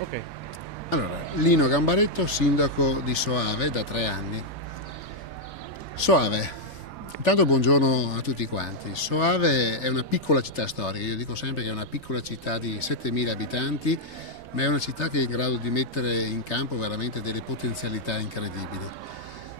Ok. Allora, Lino Gambaretto, sindaco di Soave da 3 anni. Soave, intanto buongiorno a tutti quanti. Soave è una piccola città storica, io dico sempre che è una piccola città di 7.000 abitanti, ma è una città che è in grado di mettere in campo veramente delle potenzialità incredibili.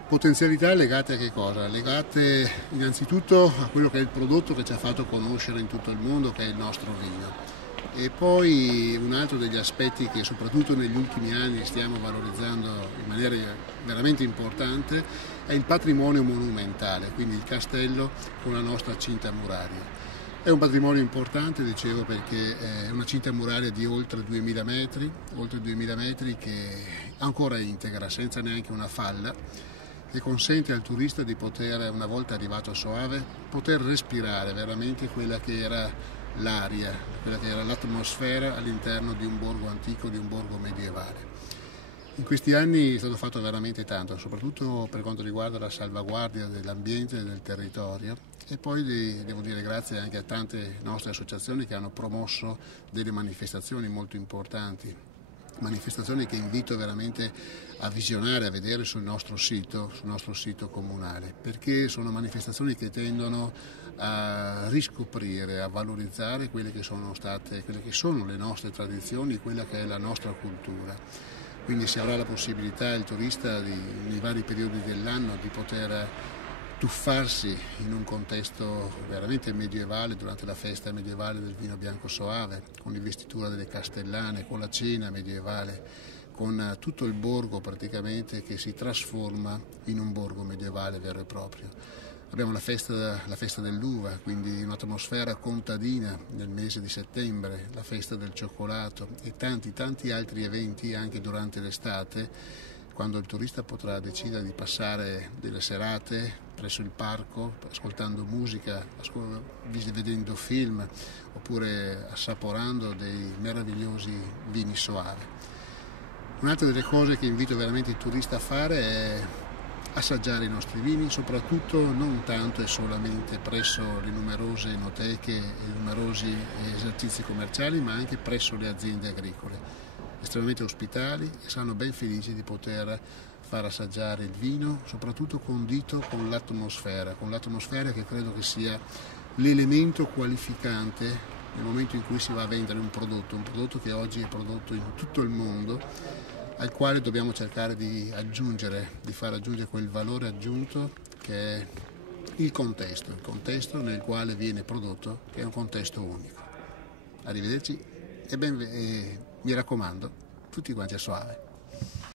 Potenzialità legate a che cosa? Legate innanzitutto a quello che è il prodotto che ci ha fatto conoscere in tutto il mondo, che è il nostro vino. E poi un altro degli aspetti che soprattutto negli ultimi anni stiamo valorizzando in maniera veramente importante è il patrimonio monumentale, quindi il castello con la nostra cinta muraria. È un patrimonio importante, dicevo, perché è una cinta muraria di oltre 2000 metri che ancora integra, senza neanche una falla, che consente al turista di poter, una volta arrivato a Soave, poter respirare veramente quella che era l'aria, quella che era l'atmosfera all'interno di un borgo antico, di un borgo medievale. In questi anni è stato fatto veramente tanto, soprattutto per quanto riguarda la salvaguardia dell'ambiente e del territorio, e poi devo dire grazie anche a tante nostre associazioni che hanno promosso delle manifestazioni molto importanti, manifestazioni che invito veramente a visionare, a vedere sul nostro sito comunale, perché sono manifestazioni che tendono a riscoprire, a valorizzare quelle che sono le nostre tradizioni, quella che è la nostra cultura. Quindi si avrà la possibilità il turista nei vari periodi dell'anno di poter tuffarsi in un contesto veramente medievale durante la festa medievale del vino bianco Soave, con l'investitura delle castellane, con la cena medievale, con tutto il borgo praticamente che si trasforma in un borgo medievale vero e proprio. Abbiamo la festa dell'uva, quindi un'atmosfera contadina nel mese di settembre, la festa del cioccolato e tanti altri eventi anche durante l'estate, quando il turista potrà decidere di passare delle serate presso il parco, ascoltando musica, vedendo film oppure assaporando dei meravigliosi vini Soave. Un'altra delle cose che invito veramente il turista a fare è assaggiare i nostri vini, soprattutto non tanto e solamente presso le numerose enoteche e i numerosi esercizi commerciali, ma anche presso le aziende agricole. Estremamente ospitali e saranno ben felici di poter far assaggiare il vino, soprattutto condito con l'atmosfera che credo che sia l'elemento qualificante nel momento in cui si va a vendere un prodotto che oggi è prodotto in tutto il mondo, al quale dobbiamo cercare di far aggiungere quel valore aggiunto che è il contesto nel quale viene prodotto, che è un contesto unico. Arrivederci e mi raccomando, tutti quanti a Soave.